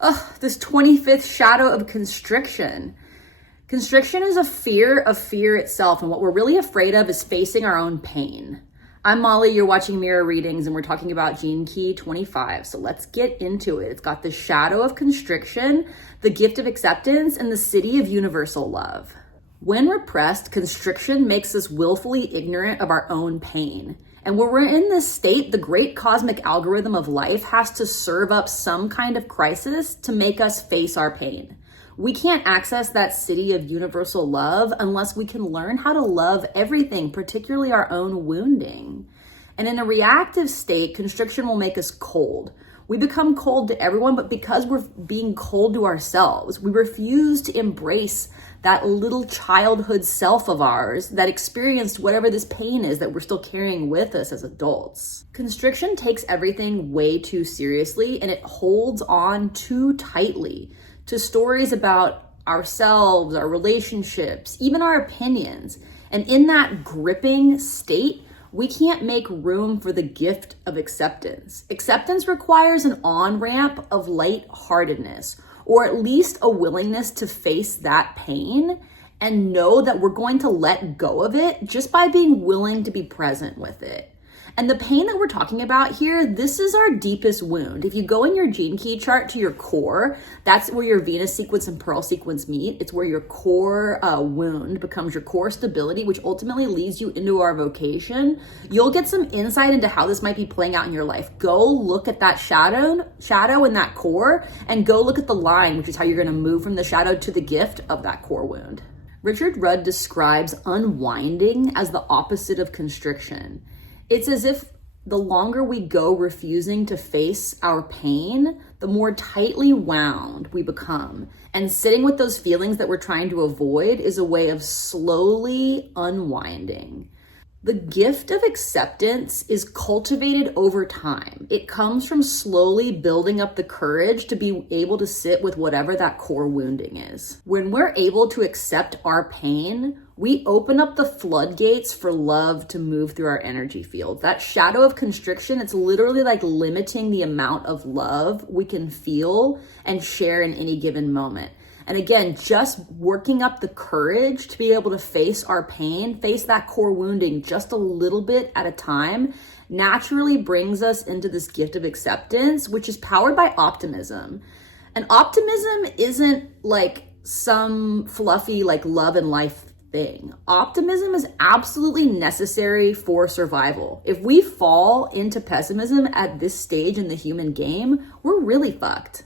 Ugh, this 25th shadow of constriction. Constriction is a fear of fear itself, and what we're really afraid of is facing our own pain. I'm Molly, you're watching Mirror Readings, and we're talking about Gene Key 25, so let's get into it. It's got the shadow of constriction, the gift of acceptance, and the city of universal love. When repressed, constriction makes us willfully ignorant of our own pain. And when we're in this state, the great cosmic algorithm of life has to serve up some kind of crisis to make us face our pain. We can't access that city of universal love unless we can learn how to love everything, particularly our own wounding. And in a reactive state, constriction will make us cold. We become cold to everyone, but because we're being cold to ourselves, we refuse to embrace that little childhood self of ours that experienced whatever this pain is that we're still carrying with us as adults. Constriction takes everything way too seriously, and it holds on too tightly to stories about ourselves, our relationships, even our opinions. And in that gripping state, we can't make room for the gift of acceptance. Acceptance requires an on-ramp of lightheartedness, or at least a willingness to face that pain and know that we're going to let go of it just by being willing to be present with it. And the pain that we're talking about here, this is our deepest wound. If you go in your gene key chart to your core, that's where your Venus sequence and Pearl sequence meet. It's where your core wound becomes your core stability, which ultimately leads you into our vocation. You'll get some insight into how this might be playing out in your life. Go look at that shadow in that core, and go look at the line, which is how you're going to move from the shadow to the gift of that core wound. Richard Rudd describes unwinding as the opposite of constriction. It's as if the longer we go refusing to face our pain, the more tightly wound we become. And sitting with those feelings that we're trying to avoid is a way of slowly unwinding. The gift of acceptance is cultivated over time. It comes from slowly building up the courage to be able to sit with whatever that core wounding is. When we're able to accept our pain, we open up the floodgates for love to move through our energy field. That shadow of constriction, it's literally like limiting the amount of love we can feel and share in any given moment. And again, just working up the courage to be able to face our pain, face that core wounding just a little bit at a time, naturally brings us into this gift of acceptance, which is powered by optimism. And optimism isn't like some fluffy like love and life thing. Optimism is absolutely necessary for survival. If we fall into pessimism at this stage in the human game, we're really fucked.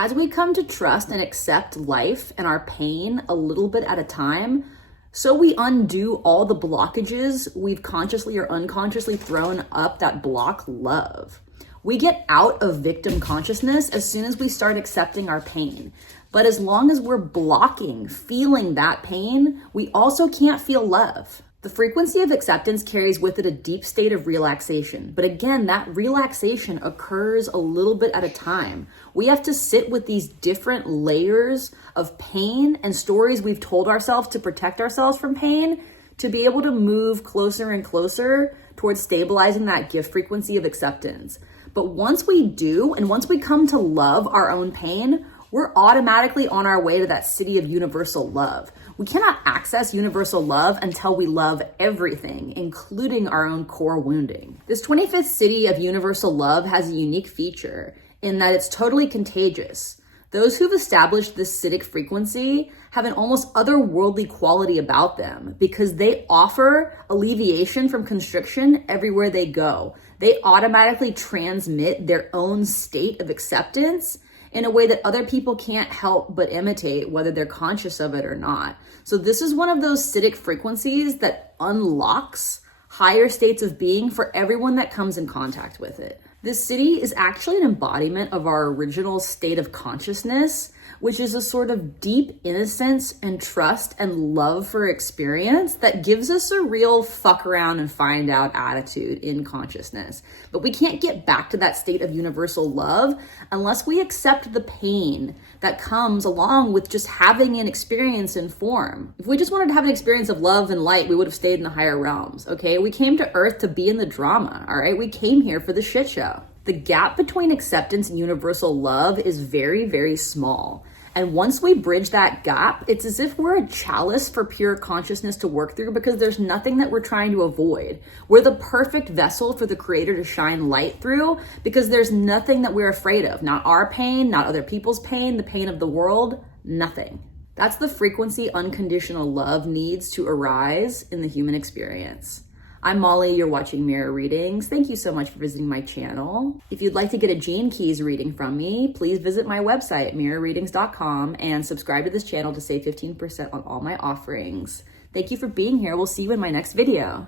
As we come to trust and accept life and our pain a little bit at a time, so we undo all the blockages we've consciously or unconsciously thrown up that block love. We get out of victim consciousness as soon as we start accepting our pain. But as long as we're blocking feeling that pain, we also can't feel love. The frequency of acceptance carries with it a deep state of relaxation. But again, that relaxation occurs a little bit at a time. We have to sit with these different layers of pain and stories we've told ourselves to protect ourselves from pain to be able to move closer and closer towards stabilizing that gift frequency of acceptance. But once we do, and once we come to love our own pain, we're automatically on our way to that city of universal love. We cannot access universal love until we love everything, including our own core wounding. This 25th city of universal love has a unique feature in that it's totally contagious. Those who've established this Siddhic frequency have an almost otherworldly quality about them because they offer alleviation from constriction everywhere they go. They automatically transmit their own state of acceptance in a way that other people can't help but imitate, whether they're conscious of it or not. So this is one of those Siddhic frequencies that unlocks higher states of being for everyone that comes in contact with it. This city is actually an embodiment of our original state of consciousness, which is a sort of deep innocence and trust and love for experience that gives us a real fuck around and find out attitude in consciousness. But we can't get back to that state of universal love unless we accept the pain that comes along with just having an experience in form. If we just wanted to have an experience of love and light, we would have stayed in the higher realms, okay? We came to Earth to be in the drama, all right? We came here for the shit show. The gap between acceptance and universal love is very, very small. And once we bridge that gap, it's as if we're a chalice for pure consciousness to work through, because there's nothing that we're trying to avoid. We're the perfect vessel for the Creator to shine light through, because there's nothing that we're afraid of. Not our pain, not other people's pain, the pain of the world, nothing. That's the frequency unconditional love needs to arise in the human experience. I'm Molly, you're watching Mirror Readings. Thank you so much for visiting my channel. If you'd like to get a Gene Keys reading from me, please visit my website, mirrorreadings.com, and subscribe to this channel to save 15% on all my offerings. Thank you for being here. We'll see you in my next video.